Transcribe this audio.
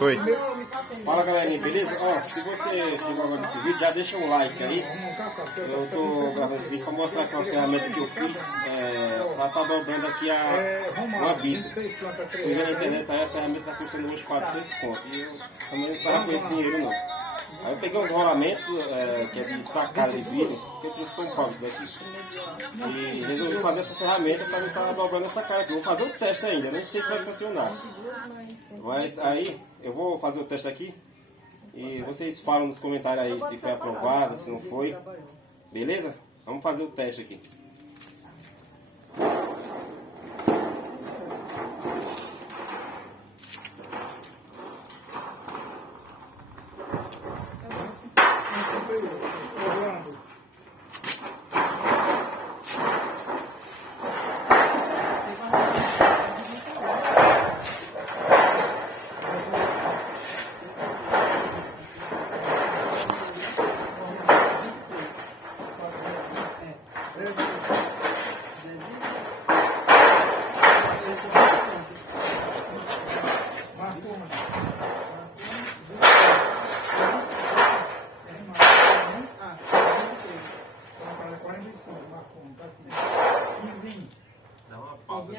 Oi. Fala galerinha, beleza? Ó, se você chegou agora nesse vídeo, já deixa um like aí. Eu tô gravando esse vídeo pra mostrar aqui uma ferramenta que eu fiz. Ela tá dobrando aqui uma Bita. Fui ver na internet aí, a ferramenta tá custando uns 400 conto. E eu também não tava com esse dinheiro não. Aí eu peguei uns rolamentos que é de sacada de vidro, porque eu trouxe São Paulo isso daqui. E resolvi fazer essa ferramenta para não estar dobrando essa cara aqui. Vou fazer o teste ainda, nem sei se vai funcionar. Mas aí eu vou fazer o teste aqui e vocês falam nos comentários aí se foi aprovado, se não foi. Beleza? Vamos fazer o teste aqui. Dá uma pausa.